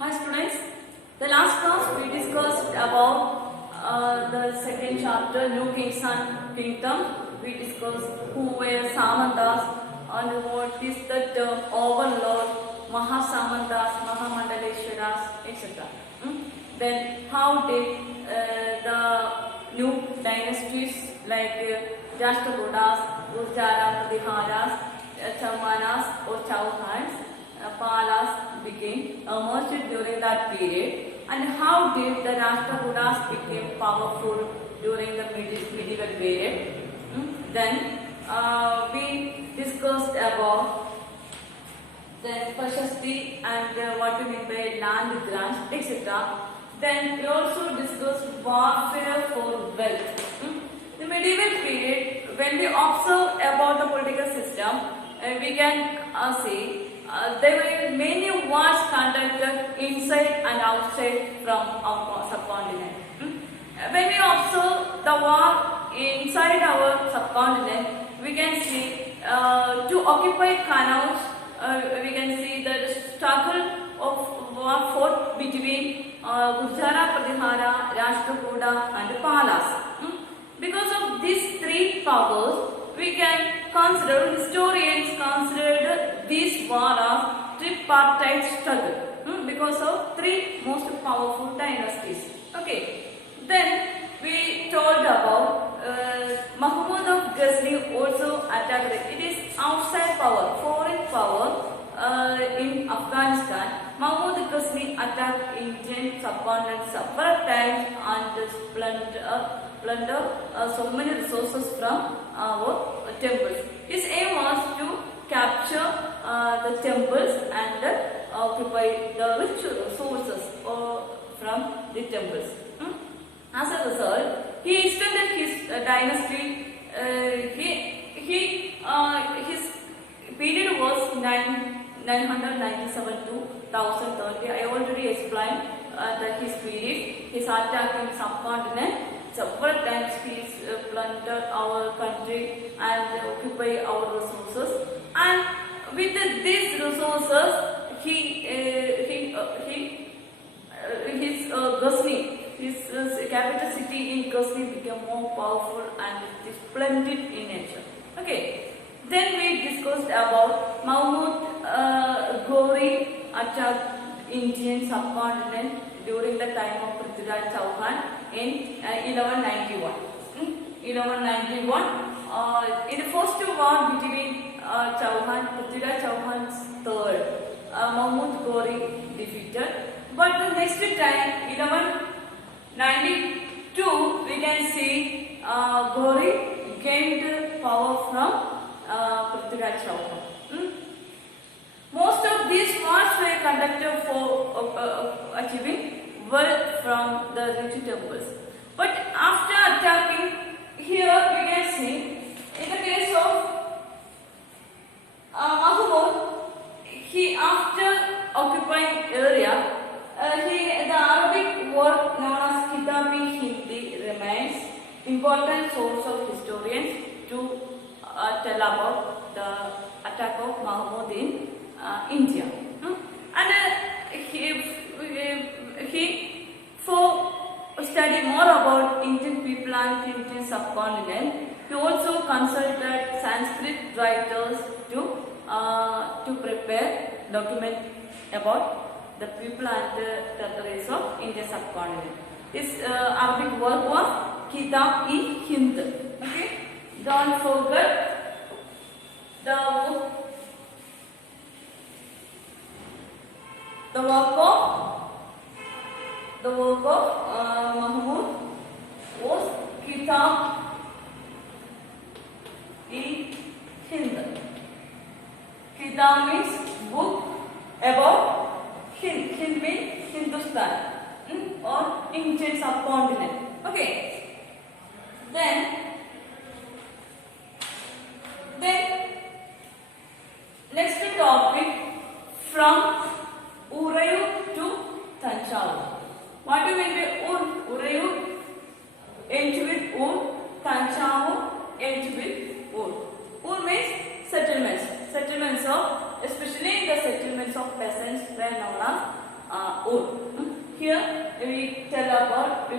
Hi students, the last class we discussed about the second chapter, New Kings and Kingdom. We discussed who were Samantas and what is the term overlord, Mahasamantas, Mahamandaleshwaras, etc. Then how did the new dynasties like Rashtrakutas, Gurjara, Pratiharas, Chauhanas or Chauhans, Palas became emerged during that period, and how did the Rashtrakutas became powerful during the medieval period. Then we discussed about then Prashasti and what we mean by land grants, etc. Then we also discussed warfare for wealth. The medieval period, when we observe about the political system, we can see there were many wars conducted inside and outside from our subcontinent. When we observe the war inside our subcontinent, we can see to occupy Kannauj, we can see the struggle of war fought between Gurjara, Pratihara, Rashtrakuta and Palas. Because of these three powers, we can consider, historians considered this war as tripartite struggle because of three most powerful dynasties. Okay. Then we told about Mahmud of Ghazni also attacked. It is outside power, foreign power in Afghanistan. Mahmud Ghazni attacked Indian subcontinent several times and plunder so many resources from our temples. His aim was to capture the temples and occupy the rich resources from the temples. As a result, he extended his dynasty. His period was 997 to 1030. I already explained that his period, his attack in subcontinent. Several times he plundered our country and occupy our resources. And with these resources, Ghazni, his capital city in Ghazni became more powerful and splendid in nature. Okay. Then we discussed about Mahmud Ghori attacked Indian subcontinent during the time of Prithviraj Chauhan in 1191. 1191, in the first war between Prithviraj Chauhan's third, Mahmud Ghori defeated. But the next time, 1192, we can see Ghori gained power from Prithviraj Chauhan. Most of these wars were conducted for achieving wealth from the rich temples. But after attacking, here we can see, in the case of Mahmud, he after occupying area, the Arabic word known as Kitabi Hindi remains important source of historians to tell about the attack of Mahmud in India. And he for study more about Indian people and Indian subcontinent, he also consulted Sanskrit writers to prepare document about the people and the territories of Indian subcontinent. His Arabic word was Kitab-i-Hind. Okay, don't forget the work of Mahmud was Kitab-i-Hind. Kitab means book about Hind. Hind means Hindustan or Indian subcontinent. Okay. Then next topic, from Urayur to Tanjavur. What do you mean by Urayur? Ends with Ur. Tanjavur ends with Ur. Ur means settlements. Settlements of, especially the settlements of peasants were known as Ur. Here we will tell about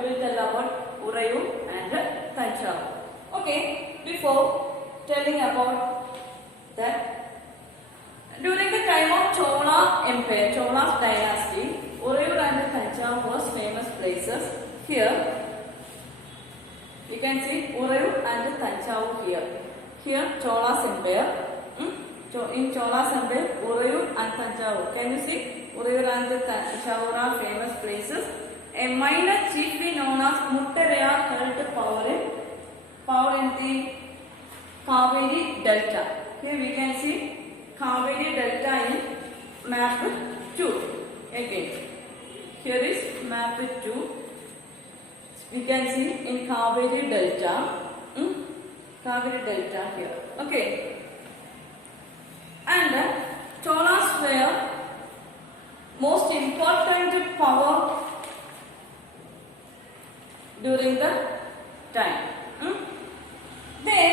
Urayur and Tanjavur. Okay, before telling about that, during the time of Chola Empire, Chola's dynasty, Urayur and Tanjavur was famous places. Here you can see Urayur and Tanjavur here. Here Chola's Empire. In Chola's Empire, Urayur and Tanjavur. Can you see? Urayur and Tanjavur are famous places. A minor chiefly known as Muttaraya held power in the Kaveri Delta. Here we can see Kaveri Delta in map 2. Again, here is map 2. We can see in Kaveri Delta. Kaveri Delta here. Okay. And Cholas were most important power during the time. They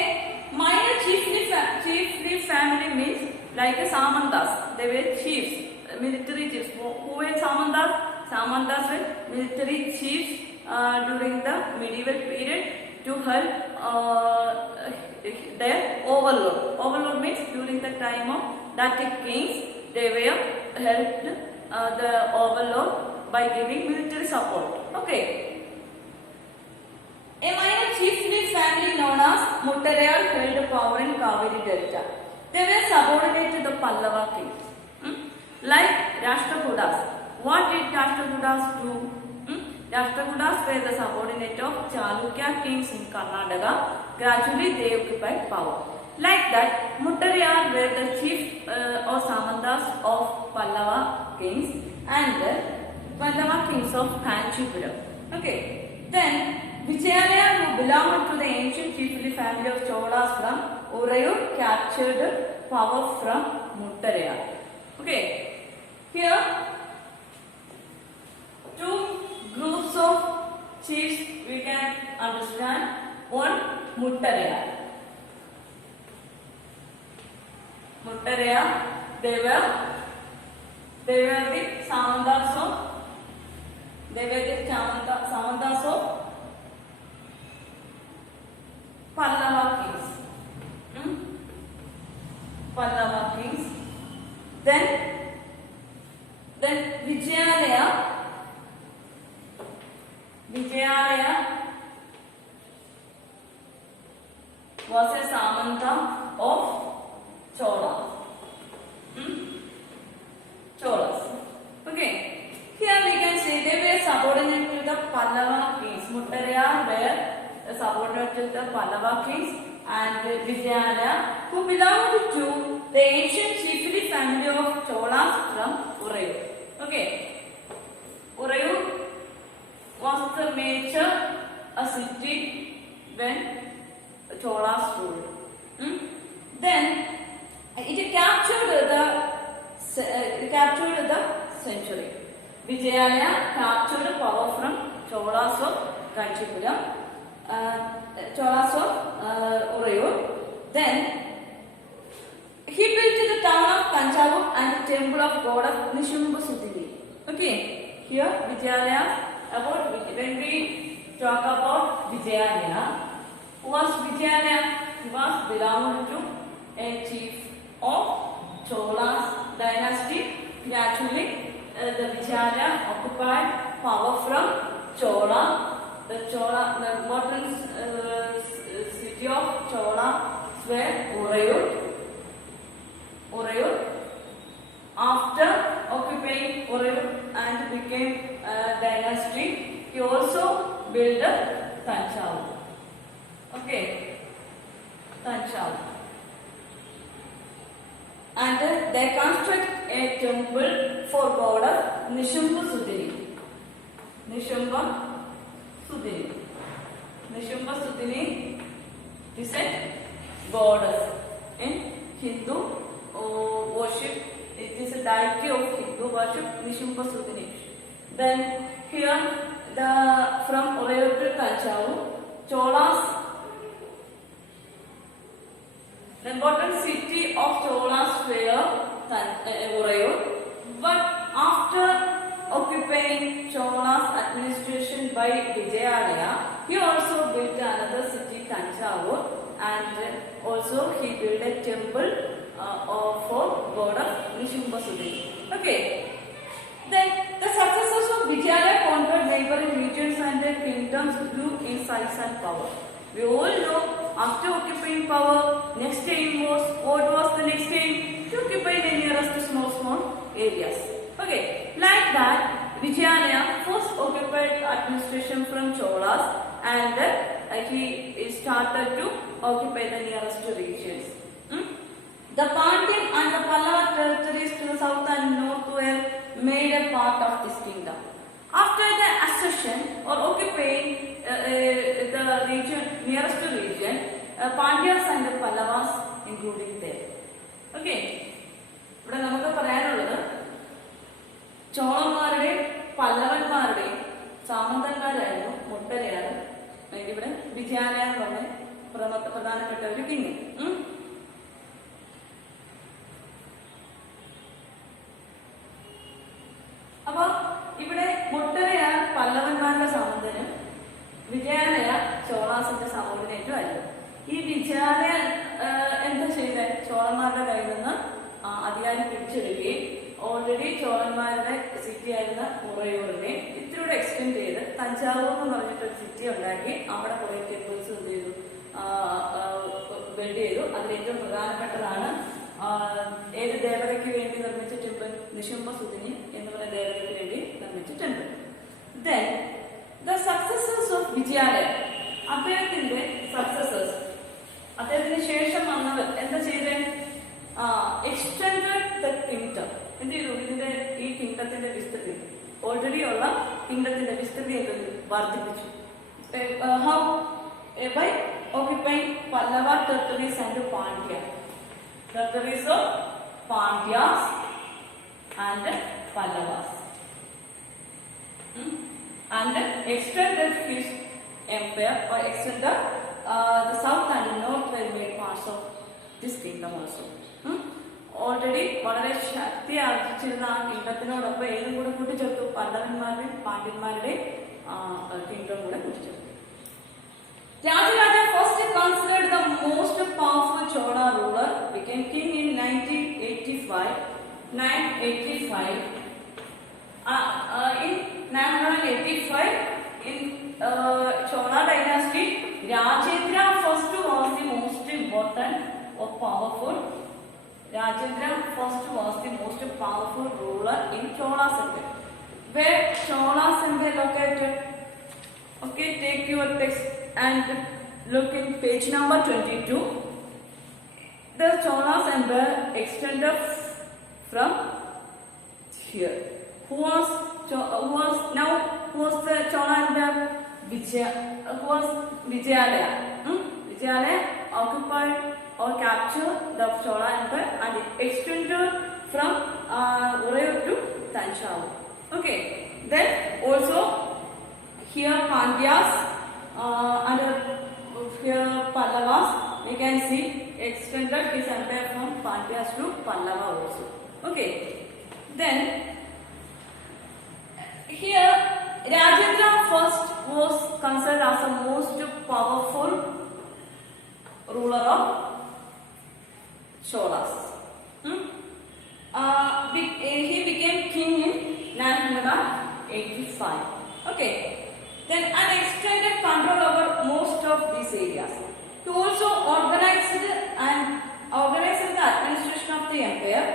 minor chiefly family means like a Samantas. They were chiefs, military chiefs. Who were Samantas? Samantas were military chiefs during the medieval period to help their overlord. Overlord means during the time of Datic kings, they were helped the overlord by giving military support. Okay. A minor chiefly family known as Muttarayar held power in Kaveri Delta. They were subordinate to the Pallava kings. Like Rashtrakutas. What did Rashtrakutas do? Rashtrakutas were the subordinate of Chalukya kings in Karnataka. Gradually they occupied power. Like that, Muttarayar were the chief or Samantas of Pallava kings and the Pallava kings of Kanchipuram. Okay. Then Vijayalaya, who belonged to the ancient chiefly family of Cholas from Urayur, captured power from Muttarayar. Okay. Here, two groups of chiefs we can understand. One, Muttarayar. Muttarayar, they were the Samantas of Pallava kings. Pallava kings. Then Vijayalaya was a Samanta of Cholas. Cholas. Okay. Here we can say they were subordinate to the Pallava kings. Muttarayar were subordinate to the Pallava kings and Vijayalaya, who belonged to the ancient chiefly family of Cholas from Urayur. Okay. Urayur was the major city when Cholas ruled. Then it captured the century. Vijayalaya captured power from Cholas of Kanchipuram, Cholas of Urayur. Then he built the town of Tanjavur and the temple of god of Nishumbasudini. Okay, here Vijayalaya. When we talk about Vijayalaya, who was Vijayalaya? He was belonged to a chief of Cholas dynasty. Actually, the Vijayalaya occupied power from Chola. The important city of Chola were Urayur. After occupying Urayur and became a dynasty, he also built Tanjavur. Okay, Tanjavur. And they construct a temple for god of Nishumbasudini. Nishumbasudini is a goddess in Hindu worship. It is a deity of Hindu worship, Nishumbasudini. Then here, from Urayur to Tanjavur, Cholas, the important city of Cholas were Urayur. But after occupying occupying Chola's administration by Vijayalaya, he also built another city, Tanjavur, and also he built a temple for god of Nishumba Sudhi. Okay. Then the successors of Vijayalaya conquered neighboring regions and their kingdoms grew in size and power. We all know after occupying power, next aim was, what was the next aim? To occupy the nearest small areas. Okay, like that, Vijayalaya first occupied administration from Cholas and he started to occupy the nearest regions. The Pandyan and the Pallava territories to the south and north were made a part of this kingdom. After the accession or occupying the region, nearest region, Pandyas and the Pallavas including there. Okay. ഇവിടെ നമുക്ക് പറയാനുള്ളത് ചോളന്മാരുടെയും പല്ലവന്മാരുടെയും സാമന്തന്മാരായിരുന്നു മുട്ടരയാണ് ഇവിടെ വിജയാലയ എന്ന് പറഞ്ഞ പ്രധാനപ്പെട്ട ഒരു king. അപ്പൊ ഇവിടെ മുട്ടരയാണ് പല്ലവന്മാരുടെ സാമന്തനും വിജയാലയ ചോളാസിന്റെ സാമന്തനായിട്ടുമായിരുന്നു. ഈ വിജയാലയ എന്താ ചെയ്തത്? ചോളന്മാരുടെ കയ്യിൽ നിന്ന് അധികാരം പിടിച്ചെടുക്കുകയും ഓൾറെഡി ചോളന്മാരുടെ സിറ്റി ആയിരുന്ന ഉറയൂറിനെ ഇത്തിരിയുടെ എക്സ്റ്റെൻഡ് ചെയ്ത് തഞ്ചാവൂർ എന്ന് പറഞ്ഞിട്ടൊരു സിറ്റി ഉണ്ടാക്കി അവിടെ കുറെ ടെമ്പിൾസ് എന്ത് ചെയ്തു, ബിൽഡ് ചെയ്തു. അതിൽ ഏറ്റവും പ്രധാനപ്പെട്ടതാണ് ഏത് ദേവതയ്ക്ക് വേണ്ടി നിർമ്മിച്ച ടെമ്പിൾ? നിശുംബ സുദിനി എന്ന് പറയുന്ന ദേവതയ്ക്ക് വേണ്ടി നിർമ്മിച്ച temple. Then the successors of Vijayalaya, അദ്ദേഹത്തിന്റെ സക്സസേഴ്സ്, അദ്ദേഹത്തിന് ശേഷം വന്നവർ എന്താ ചെയ്തേ? Extended the kingdom. എന്ത് ചെയ്തു? ഇതിന്റെ ഈ കിങ്ഡത്തിന്റെ വിസ്തൃതി, ഓൾറെഡി ഉള്ള കിങ്ഡത്തിന്റെ വിസ്തൃതി എന്ത് വർദ്ധിപ്പിച്ചു. How? By occupying Pallava territories and Pandya. Territories of Pandyas and Pallavas, and extended his empire or extended the south and north were made parts of this kingdom also. Already വളരെ ശക്തി ആർജിച്ചിരുന്ന ആ കിങ്ഡത്തിനോടൊപ്പം ഏതും കൂടെ കൂട്ടിച്ചേർത്തു? പല്ലവന്മാരുടെയും പാണ്ഡ്യന്മാരുടെയും കിങ്ഡം കൂടെ കൂട്ടിച്ചേർത്തു. Rajaraja first considered the most powerful Chola ruler, became king in 985. In 985, in Chola dynasty, Rajendra first was the most important or powerful. Rajendra first was the most powerful ruler in Chola's empire. Where Chola's empire located? Okay, take your text and look in page number 22. The Cholas empire extended from here. Who was the Chola empire? Who was Vijayalaya? Vijayalaya occupied or captured the Chola empire and it extended from Urayur to Tanjavur. Okay. Then also here Pandyas and here Pallavas, we can see extended his empire from Pandyas to Pallava also. Okay. Then here Rajendra first was considered as the most powerful ruler of Cholas. He became king in 985. Okay. Then and extended control over most of these areas. He also organized the administration of the empire.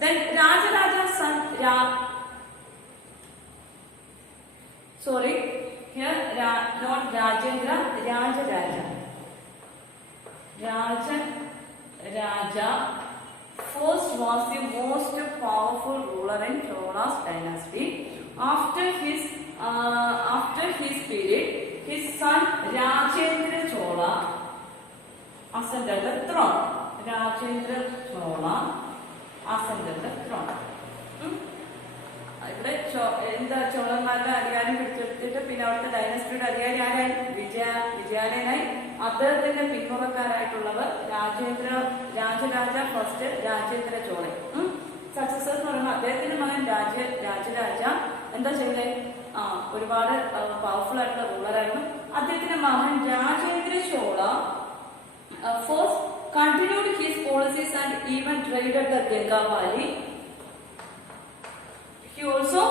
Then Rajaraja's son not Rajendra, Rajaraja first was the most powerful ruler in Chola's dynasty. After his period, his son Rajendra Chola ascended the throne. Rajendra Chola ascended the throne. ഇവിടെ എന്താ ചോളന്മാരുടെ അധികാരം പിടിച്ചെടുത്തിട്ട് പിന്നെ അവിടുത്തെ ഡൈനസ്റ്റിയുടെ അധികാരി ആരായി? വിജയാലയനായി. അദ്ദേഹത്തിന്റെ പിന്മുറക്കാരായിട്ടുള്ളവർ Rajaraja first, Rajendra ചോളൻ. Successors എന്ന് പറയുമ്പോൾ അദ്ദേഹത്തിന്റെ മകൻ രാജരാജ എന്താ ചെയ്തത്? ഒരുപാട് പവർഫുൾ ആയിട്ടുള്ള റൂളറായിരുന്നു. അദ്ദേഹത്തിന്റെ മകൻ Rajendra Chola first continued his policies and even raided the Ganga Valley. He also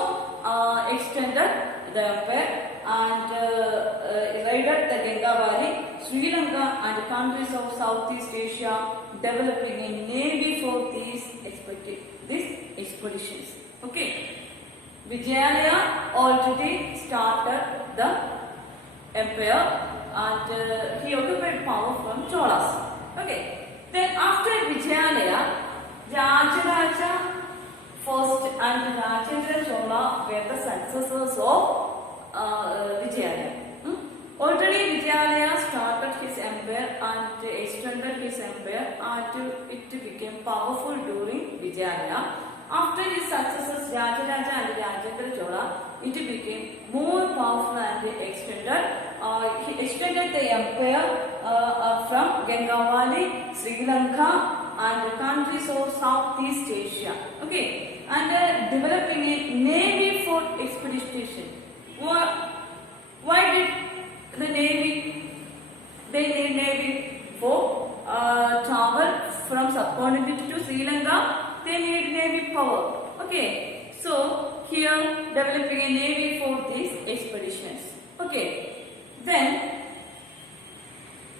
extended the empire and raided the Ganga Valley, Sri Lanka and countries of Southeast Asia, developing a navy for these expeditions. Okay, Vijayalaya already started the empire and he occupied power from Cholas. Okay, then after Vijayalaya, Rajaraja first and Rajendra Chola were the successors of Vijayalaya. Already Vijayalaya started his empire and extended his empire and it became powerful during Vijayalaya. After his successors Rajaraja and Rajendra Chola, it became more powerful and extended. He extended the empire from Ganga Valley, Sri Lanka and countries of Southeast Asia. Okay, and developing a navy for expedition. Why did the navy? They need navy for travel from subcontinent to Sri Lanka. They need navy power. Okay, so here developing a navy for these expeditions. Okay, then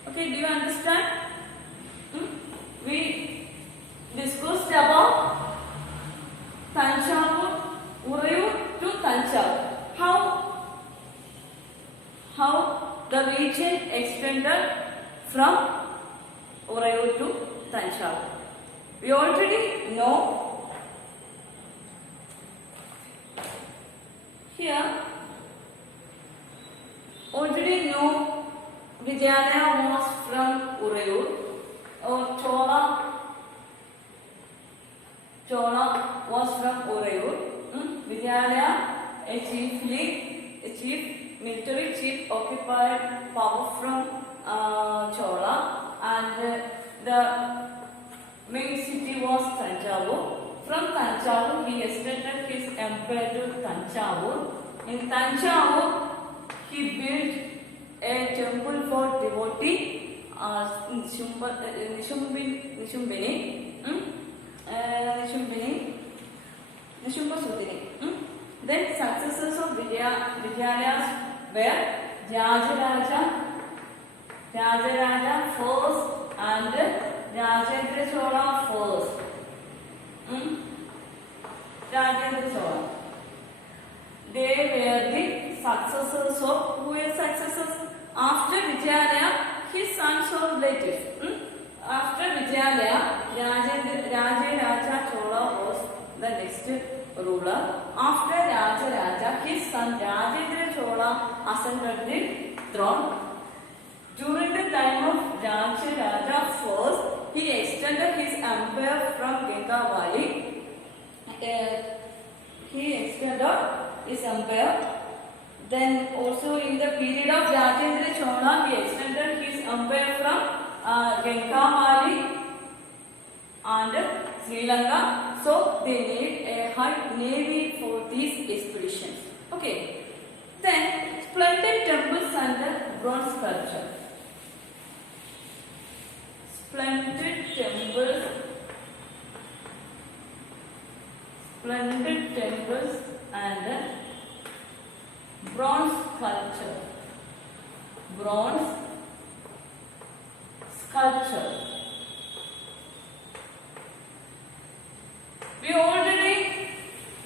okay, do you understand? We discussed about Tanjavur, Urayur to Tanjavur. How the region extended from Urayur to Tanjavur. We already know. Here, already know Vijayalaya was from Urayur, or Chola was from Urayur. Vijayalaya, a chief military chief, occupied power from Chola, and the main city was Tanjavur. From Tanjavur, he extended his empire to Tanjavur. In Tanjavur, he built a temple for devotee Nishumbasudini. Then successors of Vijayalaya were Rajaraja first and Rajendra Chola first. Rajendra Chola. They were the successors of, who were successors? After Vijayalaya, his sons were relatives. After Vijayalaya, Rajaraja Chola was the next ruler. After Rajaraja, his son Rajendra Chola ascended the throne. During the time of Rajaraja first, he extended his empire from Ganga Valley. He extended his empire. Then also in the period of Rajendra Chola, he extended his empire from Ganga Valley and Sri Lanka. So they need a high navy for these expeditions. Okay. Then splendid temples and bronze sculpture. Splendid temples and bronze sculpture. We already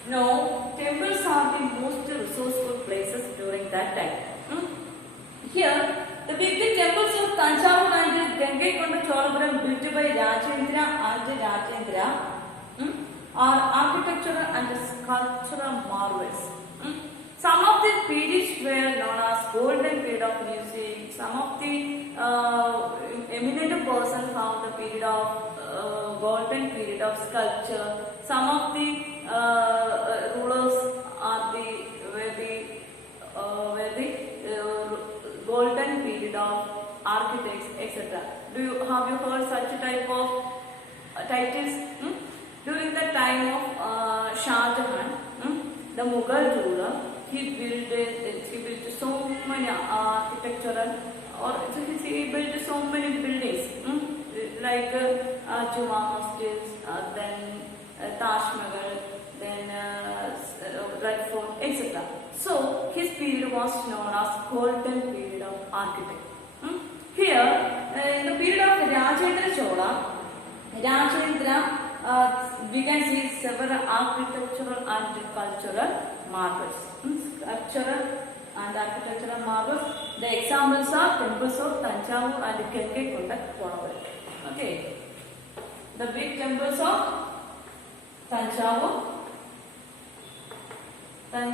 know temples are the most resourceful places during that time. Here, the big temples of Tanjavur and Gangaikonda Cholapuram built by Rajendra are architectural and sculptural marvels. Some of the periods were known as golden period of music. Some of the eminent persons found the period of golden period of sculpture. Some of the rulers are the golden period of architects, etc. Have you heard such type of titles? During the time of Shah Jahan, the Mughal ruler, he built so many architectural, or he built so many buildings, like Juma Masjid, then Taj Mahal, then Red Fort, etc. So his period was known as golden period of architecture. Here, in the period of Rajendra Chola, we can see several architectural and cultural marvels. Sculptural and architectural marvels. The examples are temples of Tanjavur and Gengaikonda Konavala. Okay, the big temples of Tanjavur and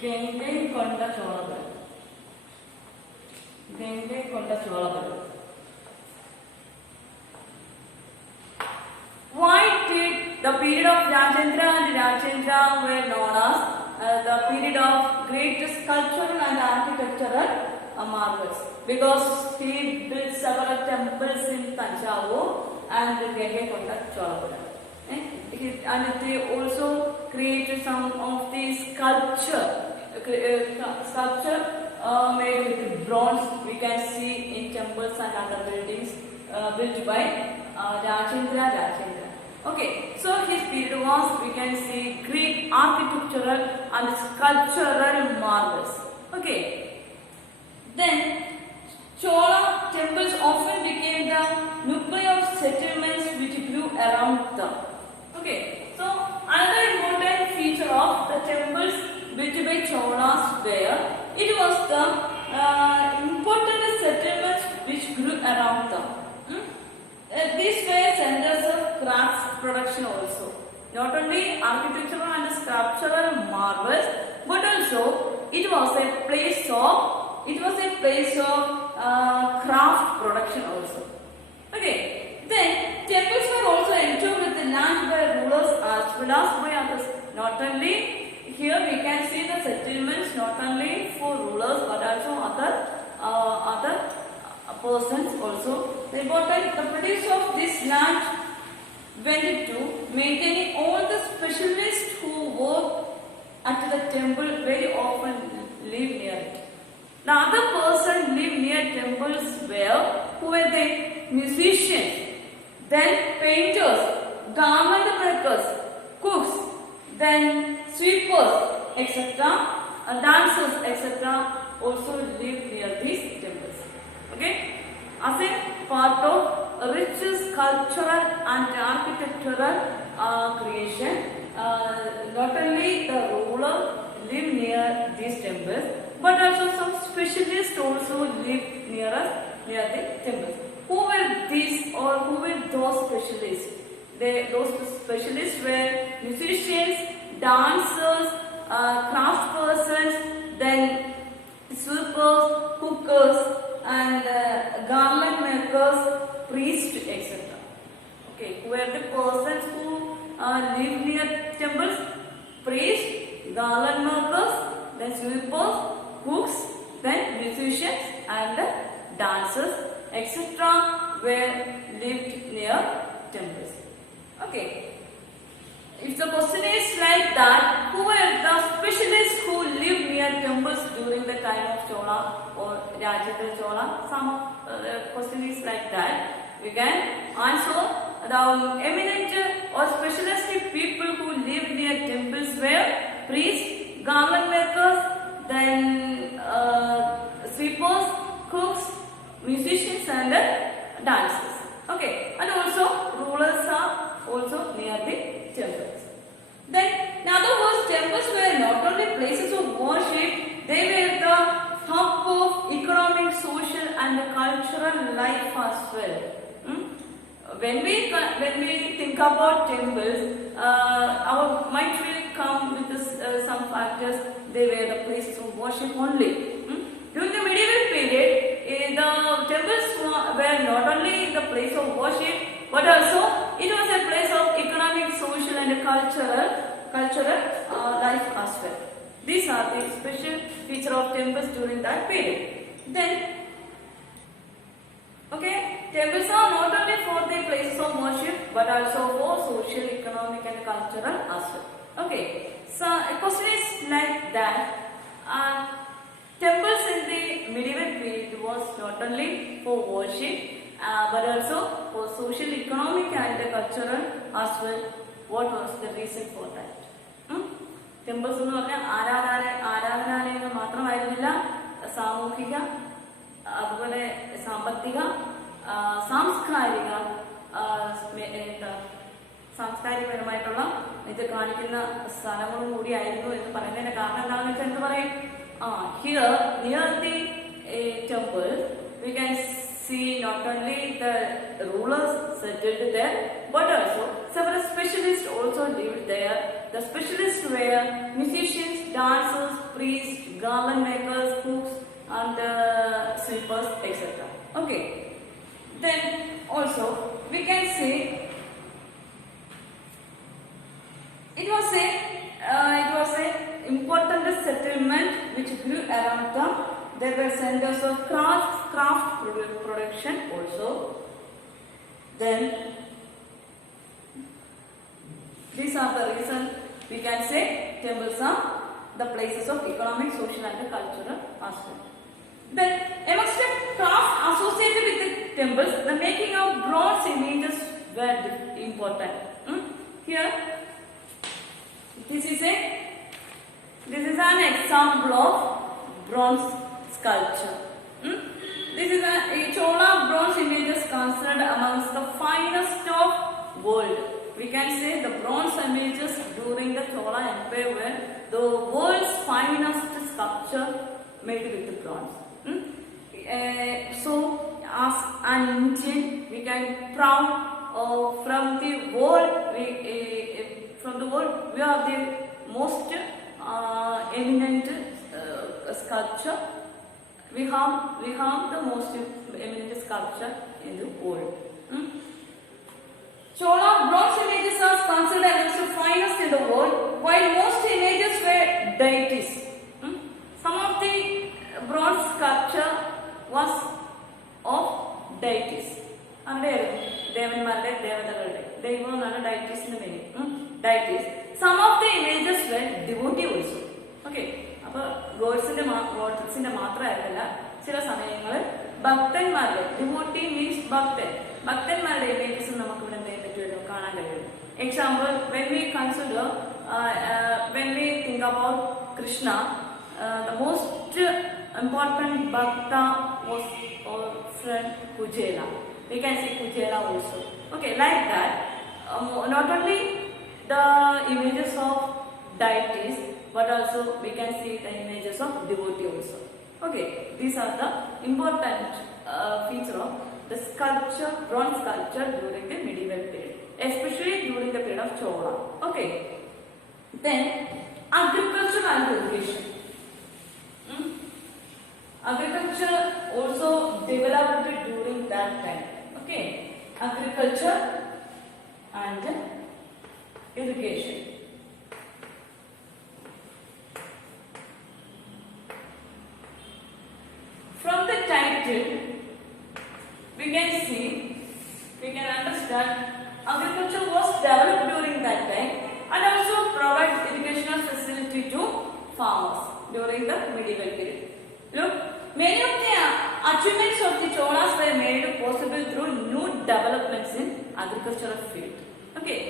Gengaikonda Chola. Why did the period of Rajendra were known as the period of greatest cultural and architectural marvels? Because he built several temples in Tanjavur and Gengaikonda Chola. And they also created some of these sculpture made with bronze. We can see in temples and other buildings built by Rajendra. Okay, so his period was, we can see, great architectural and sculptural marvels. Okay, then Chola temples often became the nucleus of settlements which grew around them. Okay, so another important feature of the temples built by Cholas were, it was the important settlements which grew around them. These were centers of crafts production also. Not only architectural and sculptural marvels, but also it was a place of craft production also. Okay. Then temples were also endowed with the land by rulers as well as by others. Not only here we can see the settlements not only for rulers but also other persons also. The properties of this land went to maintaining all the specialists who work at the temple very often live near it. The other person live near temples who were the musicians, then painters, garment makers, cooks, then sweepers, etc., dancers, etc. also live near these temples. Okay, as a part of rich cultural and architectural creation, not only the ruler live near these temples, but also some specialists also live near the temples. Who were these, or who were those specialists? Those specialists were musicians, dancers, craft persons, then sweepers, cookers, and garland makers, priests, etc. Okay, who were the persons who live near temples? Priests, garland makers, then sweepers, cooks, then musicians and dancers, etc. were lived near temples. Okay. If the question is like that, who were the specialists who lived near temples during the time of Chola or Rajendra Chola? Some of the question is like that. We can answer the eminent or specialistic people who lived near temples were priests, garland makers, then sweepers, cooks, musicians and dancers. Okay, and also rulers are also near the temples. Then, in other words, temples were not only places of worship, they were the hub of economic, social and cultural life as well. When we think about temples, our mind will come with some factors. They were the places of worship only. During the medieval period, the temples were not only the place of worship, but also it was a place of economic, social and cultural life as well. These are the special feature of temples during that period. Then, okay, temples are not only for the places of worship, but also for social, economic economic and cultural as well. Okay, so a question is like that. Temples in the medieval period was not only for worship but also for social, economic and cultural as well. What was the reason for that? Temples എന്ന് പറഞ്ഞാൽ ആരാധനാലയങ്ങൾ മാത്രമായിരുന്നില്ല, സാമൂഹിക, അതുപോലെ സാമ്പത്തിക, സാംസ്കാരികപരമായിട്ടുള്ള ഇത് കാണിക്കുന്ന സ്ഥലങ്ങളും കൂടിയായിരുന്നു എന്ന് പറയുന്നതിന്റെ കാരണം എന്താണെന്ന് വെച്ചാൽ എന്ത് പറയും? Here near the temple we can see not only the rulers settled there but also several specialists also lived there. The specialists were musicians, dancers, priests, garland makers, cooks and sweepers, etc. Okay, then also we can say it was a important settlement which grew around them. There were centers of craft production also. Then these are the reason we can say temples are the places of economic, social and cultural aspect. Then amongst the craft associated with the temples, the making of bronze images were important. Here this is an example of bronze sculpture. This is a Chola bronze images considered amongst the finest of world. We can say the bronze images during the Chola Empire were the world's finest sculpture made with the bronze. So, as an Indian, we can proud from the world. We are the most eminent sculpture. We have the most eminent sculpture in the world. Chola bronze images are considered as the finest in the world, while most images were deities. Some of the bronze sculpture was of deities. Some of the images were devotee also. Okay, അപ്പോൾ ഗോഡ്സിന്റെ മാത്രമായിരുന്നില്ല, ചില സമയങ്ങളിൽ ഭക്തന്മാരുടെ, devotee means ഭക്തന്മാരുടെ images നമുക്ക് ഇവിടെ എന്ത് ചെയ്യാൻ പറ്റുമല്ലോ, കാണാൻ കഴിയും. Example, when we think about Krishna, the most important bhakta was our friend Kujela. We can see Kujela also. Okay, like that, not only the images of deities but also we can see the images of devotee also. Okay, these are the important feature of the sculpture, bronze sculpture during the medieval period, especially during the period of Chola. Okay, then agriculture and irrigation. Agriculture also developed during that time. Okay, agriculture and irrigation. From the title, we can understand agriculture was developed during that time and also provide irrigational facility to farmers during the medieval period. Look, many of the achievements of the Cholas were made possible through new developments in agricultural field. Okay,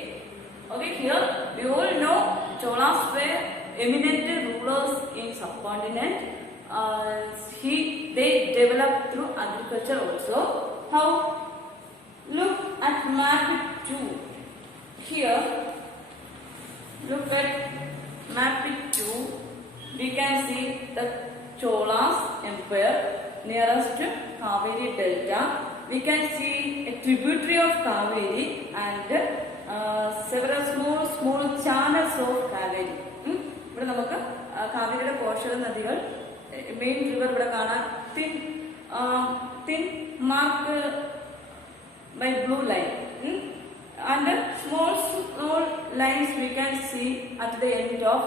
here we all know Cholas were eminent rulers in subcontinent. They developed through agriculture also. How? Look at map 2. Here, look at map 2. We can see the Cholas Empire nearest Kaveri Delta. We can see a tributary of Kaveri and several small channels of Kaveri. ഇവിടെ നമുക്ക് കാവേരിയുടെ പോഷക നദികൾ, main river ഇവിടെ കാണാൻ, thin marked by blue line, and small lines we can see at the end of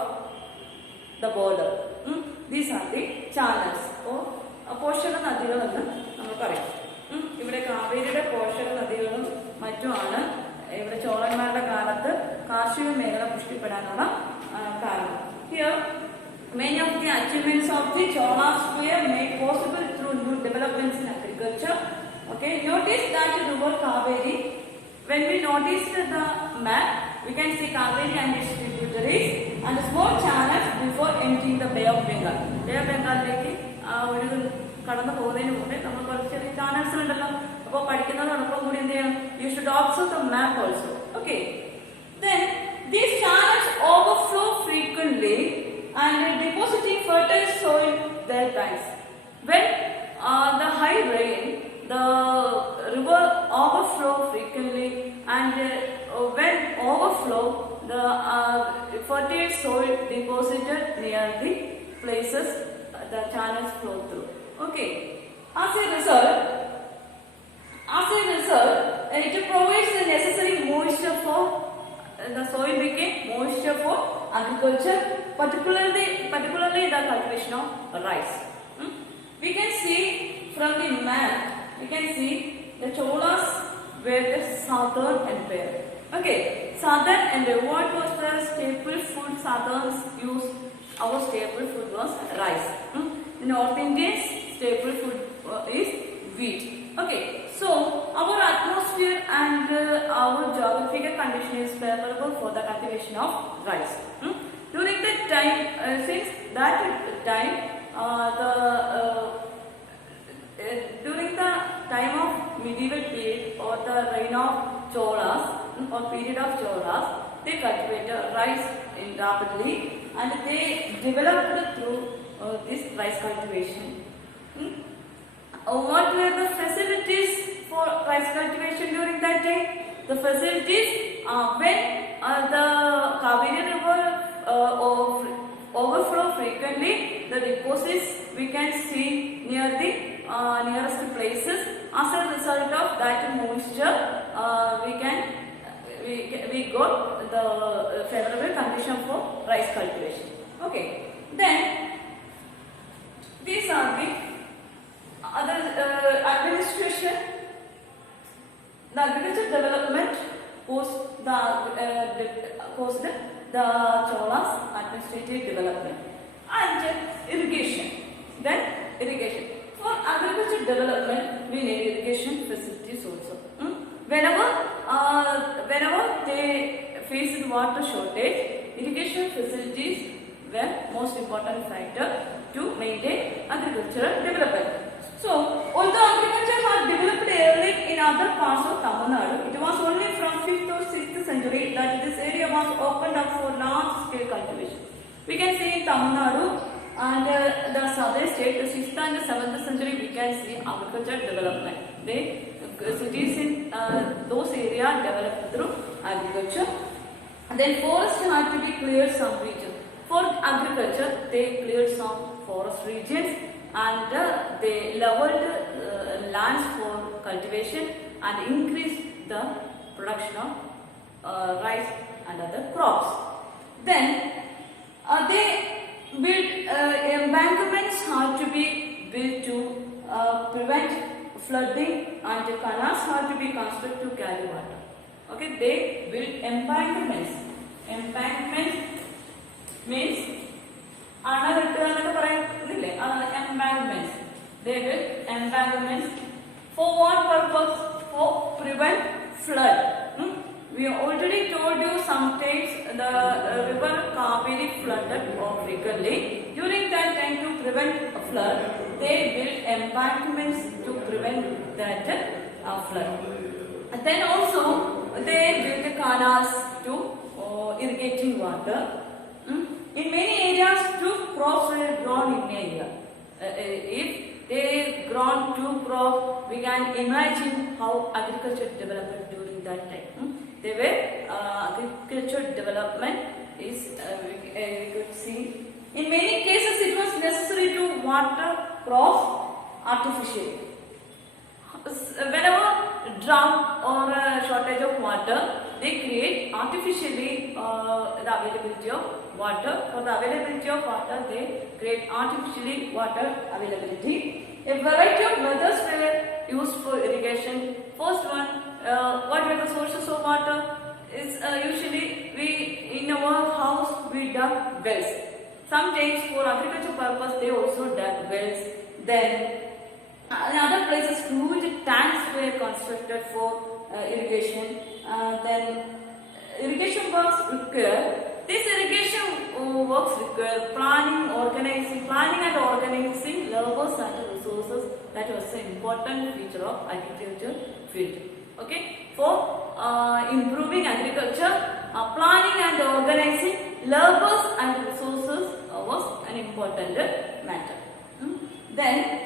the border. These are the channels or പോഷക നദികൾ എന്ന് നമ്മൾ പറയും. ഇവിടെ കാവേരിയുടെ പോഷക നദികളും മറ്റുമാണ് ഇവിടെ ചോളന്മാരുടെ കാലത്ത് കാർഷിക മേഖല പുഷ്ടിപ്പെടാനുള്ള കാരണം. Here, many of the achievements of the Cholas were made possible through new developments in agriculture. Okay, notice that river Kaveri. When we notice the map, we can see Kaveri and its tributaries and the small channels before entering the Bay of Bengal. Bay of Bengal like ഒരു കടന്നു പോകുന്നതിന് മുമ്പേ നമ്മൾ കുറച്ച് ചെറിയ channels ഉണ്ടല്ലോ. അപ്പോൾ പഠിക്കുന്നതോടൊപ്പം കൂടി എന്ത് ചെയ്യണം? You should observe the map also. Okay. Then these channels overflow frequently and depositing fertile soil their banks. When the high rain, the river overflow frequently, and when overflow, the fertile soil deposited near the places the channels flow through. Okay. As a result, it provides the necessary moisture for the soil became moisture for agriculture, particularly the cultivation of rice. We can see from the map, we can see the Cholas were the southern empire. Okay, southern empire. What was the staple food Southerns used? Our staple food was rice. The North Indians staple food is wheat. Okay, so our atmosphere and our geographical condition is favorable for the cultivation of rice. During that time, since that time, during the time of medieval period or the reign of Cholas or period of Cholas, they cultivated rice rapidly and they developed through this rice cultivation. What were the facilities for rice cultivation during that time? The facilities when the Kaveri river overflow frequently, the deposits we can see near the nearest places. As a result of that moisture, we got the favorable condition for rice cultivation. Okay, then these are the other administration. The agriculture development caused the Cholas administrative development and irrigation. Then irrigation. For agriculture development, we need irrigation facilities also. Whenever they faced water shortage, irrigation facilities were most important factor to maintain agricultural development. So, although agriculture had developed early in other parts of Tamil Nadu, it was only from 5th or 6th century that this area was opened up for large-scale cultivation. We can see in Tamil Nadu and the southern state, the 6th and the 7th century, we can see agricultural development. The cities in those areas developed through agriculture. And then forest had to be cleared some regions. For agriculture, they cleared some forest regions and they leveled lands for cultivation and increased the production of rice and other crops. Then they built embankments had to be built to prevent flooding and canals had to be constructed to carry water. Okay, they built embankments. Embankments means embankments. They built embankments for what purpose? For prevent flood. We already told you sometimes the river Kaveri flooded frequently. During that time, to prevent a flood, they built embankments to prevent that flood. And then also they built the canals to irrigating water. In many areas, two crops were grown in area. If they grown two crops, we can imagine how agriculture developed during that time. They were agriculture development is we could see. In many cases, it was necessary to water crops artificially. Whenever drought or shortage of water, they create artificially the availability of water. For the availability of water, they create artificially water availability. A variety of methods were used for irrigation. First one, what are the sources of water? Is usually we in our house we dug wells. Sometimes for agriculture purpose they also dug wells. Then in other places huge tanks were constructed for irrigation. Then irrigation works require. This irrigation works require planning and organizing laborers and resources. That was an important feature of agriculture field. Okay, for improving agriculture, planning and organizing laborers and resources was an important matter. Then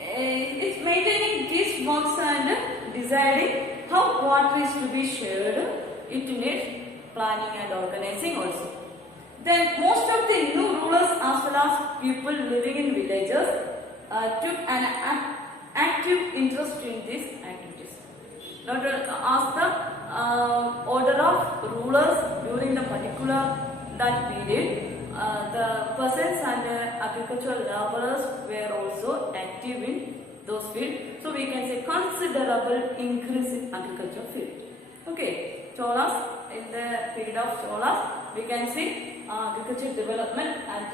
it's maintaining these works and deciding how water is to be shared. It needs planning and organizing also. Then most of the new rulers as well as people living in villages took an active interest in these activities. Now to ask the order of rulers during the particular that period, the peasants and agricultural laborers were also active in those fields. So we can say considerable increase in agricultural field. Okay, Cholas, in the period of Cholas, we can see agricultural development and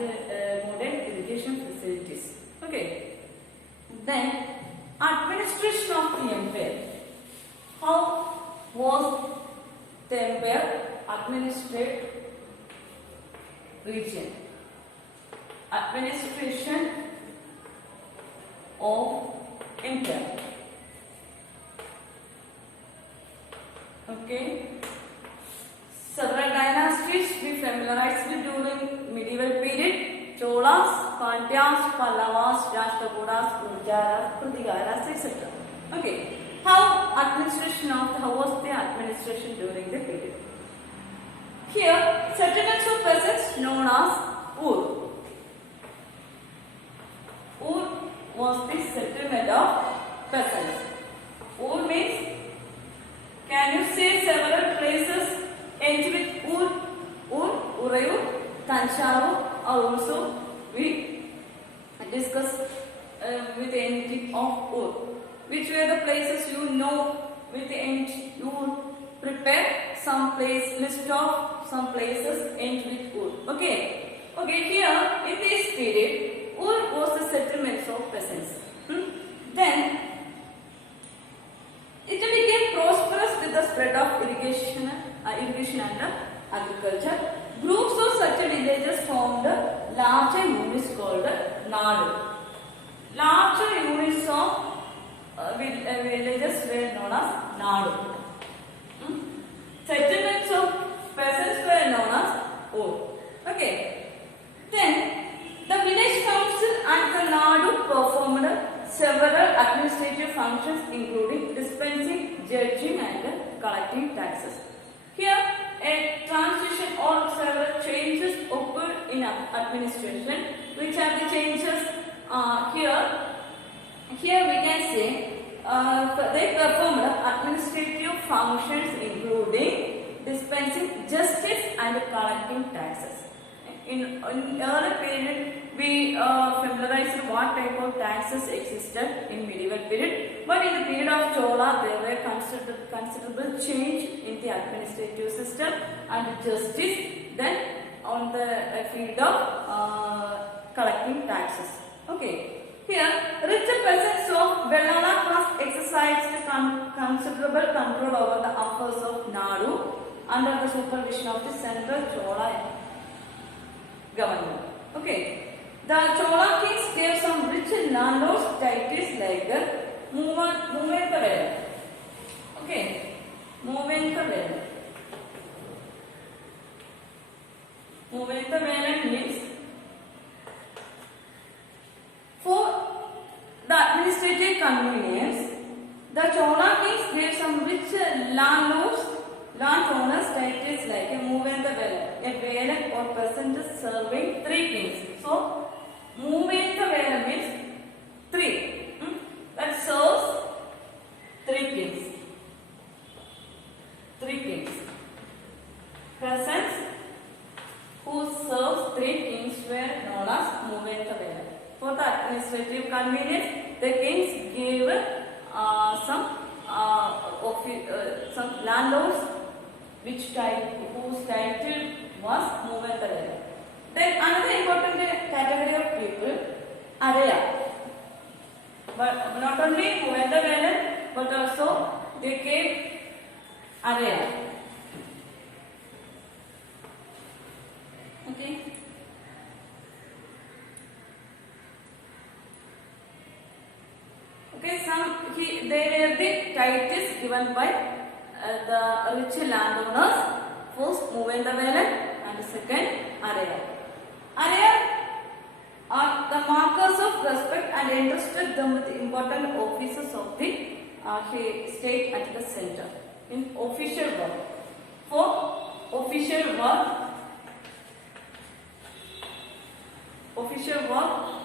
modern irrigation facilities. Okay, then administration of the empire. How was the empire administered? Region. Administration of empire. Okay. Several dynasties we familiarized with during medieval period. Cholas, Pandyas, Pallavas, Rashtrakutas, Gurjaras, Prutigaras, etc. Okay. How was the administration during the period? Here, settlements of peasants known as Ur. Ur was the settlement of peasants. Ur means, can you say several places end with Ur? Ur, Urayur, Tanjavur are also we discuss with the entity of Ur. Which were the places you know with the end? You prepare some place, list of some places end with Ur. Okay. Okay, here in this period, Ur was the settlements of peasants. Then it became prosperous with the spread of irrigation and agriculture. Groups of such villages formed larger units called Nadu. Larger units of villages were known as Nadu. Settlements of peasants were known as Ur. Okay. Then the village council and the Nadu performed several administrative functions including dispensing, judging and collecting taxes. Here a transition or several changes occurred in administration. Which are the changes? Here we can say they performed administrative functions including dispensing justice and collecting taxes. In early period, we familiarized what type of taxes existed in medieval period. But in the period of Chola, there were considerable change in the administrative system and justice. Then on the field of collecting taxes. Okay. Here, richer peasants of Vellala class exercised considerable control over the affairs of Nadu under the supervision of the central Chola government. Okay. The Chola kings gave some rich landlords titles like Muvenkavela. Okay. Muvenkavela. Muvenkavela means for the administrative convenience, the Chola kings gave some rich landowners titles like a Muvenkavela, a Vela or peasant serving three kings. So, Muvenkavela means three. That serves three kings. Three kings. Peasants who serves three kings were known as Muvenkavela. For the administrative convenience, the kings gave some some landlords whose title was Muvendavelan. Then another important category of people, Araya. But not only Muvendavelan, but also they came Araya. Okay. Okay, they were the titles given by the rich landowners. First Muvendavelan and second Araya. Araya are the markers of respect and entrusted them with important offices of the state at the center in official work. For official work,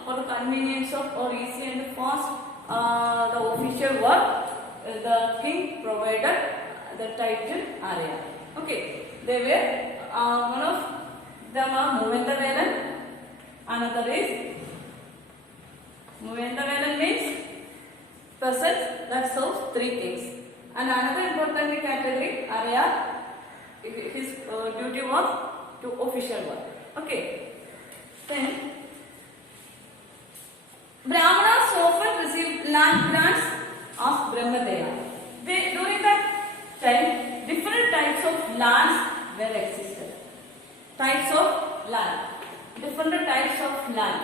for the convenience of or easy and fast, the official work, the king provided the title Araya. Okay, they were one of them are Muvendavelan. Another is Muvendavelan means peasants that serves 3 kings. And another important category, Araya, his duty was to official work. Okay. Then Brahmanas often received land grants as Brahmadeya. During that time, different types of lands were existed. Types of land. Different types of land.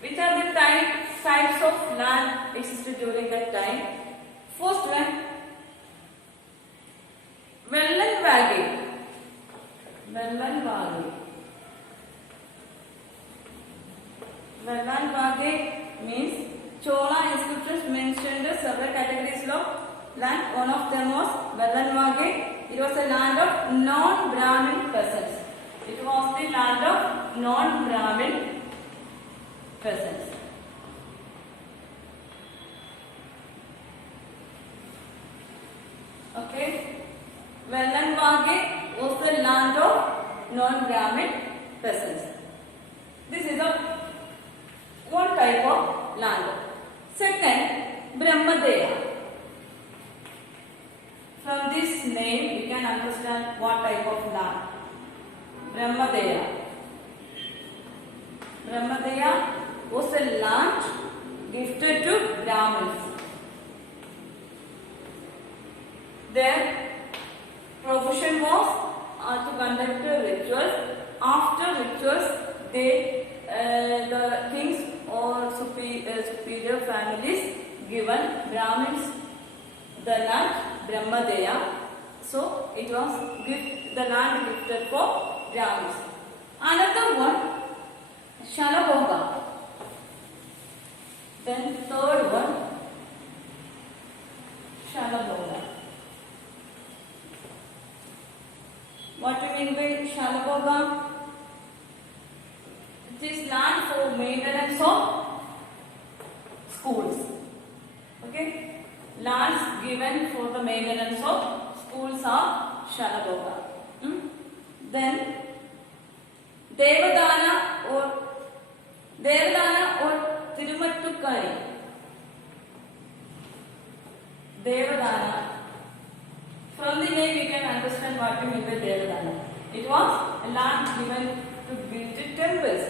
Which are the types of land existed during that time? First one, Vellanvage. Vellanvage means Chola inscriptions mentioned several categories of land. One of them was Vellanvage. It was a land of non-Brahmin peasants. It was the land of non-Brahmin peasants. Okay. Vellanvage was the land of non-Brahmin peasants. This is one type of land. Second, Brahmadeya. From this name, we can understand what type of land. Brahmadeya. Brahmadeya was a land gifted to Brahmins. Their profession was to conduct rituals. After rituals, the kings or superior families given Brahmins the land Brahmadeya. So it was the land gifted for Brahmins. Another one, Shalabhoga. Then third one, Shalabhoga. What do you mean by Shalabhoga? It is land for maintenance of schools. Okay? Lands given for the maintenance of schools are Shalabhoga. Then Devadana or Tirumattukani. Devadana. From the name we can understand what we mean by Devadana. It was a land given to build temples.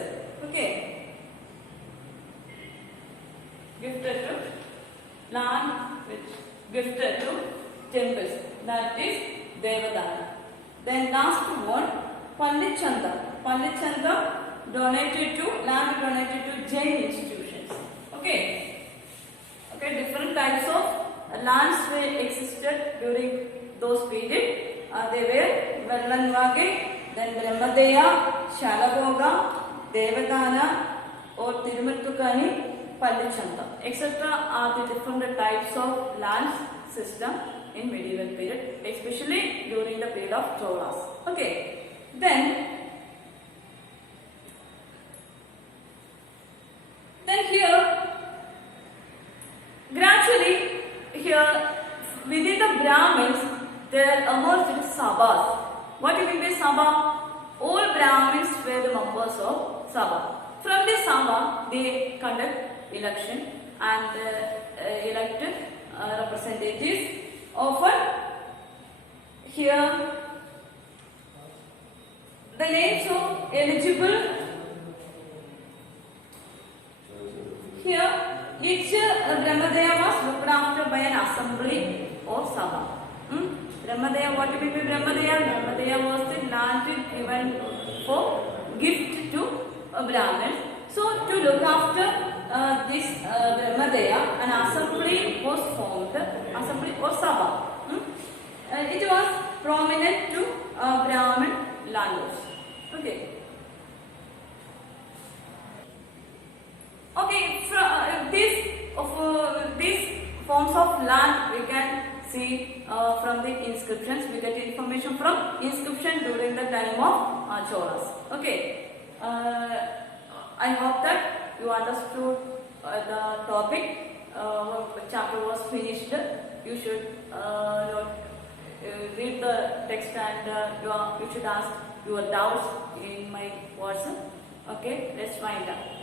Okay. Gifted to land which gifted to temples. That is Devadana. Then last one, Pallichanda. Pallichanda donated to Jain institutions. Okay. Okay, different types of lands were existed during those periods. They were Vellanvage, then Brahmadeya, Shalabhoga, Devadana or Tirumattukani, Pallichanda, etc. are the different types of lands system in medieval period, especially during the period of Cholas. Okay. Then here, gradually here within the Brahmins there emerged Sabhas. What do you mean by Sabha? All Brahmins were the members of Sabha. From this Sabha, they conduct election and elect representatives. Often here the names of eligible. Here each Brahmadaya was looked after by an assembly or Sabha. Brahmadaya, what do you mean by Brahmadaya? Brahmadaya was the land given for gift to a Brahmin. So to look after this Brahmadaya, an assembly was formed, assembly or Sabha. It was prominent to Brahmin landlords. Okay. Okay, these forms of land we can see from the inscriptions. We get information from inscription during the time of Cholas. Okay. I hope that you understood the topic. Chapter was finished. You should read the text and you should ask your doubts in my WhatsApp. Okay, let's find out.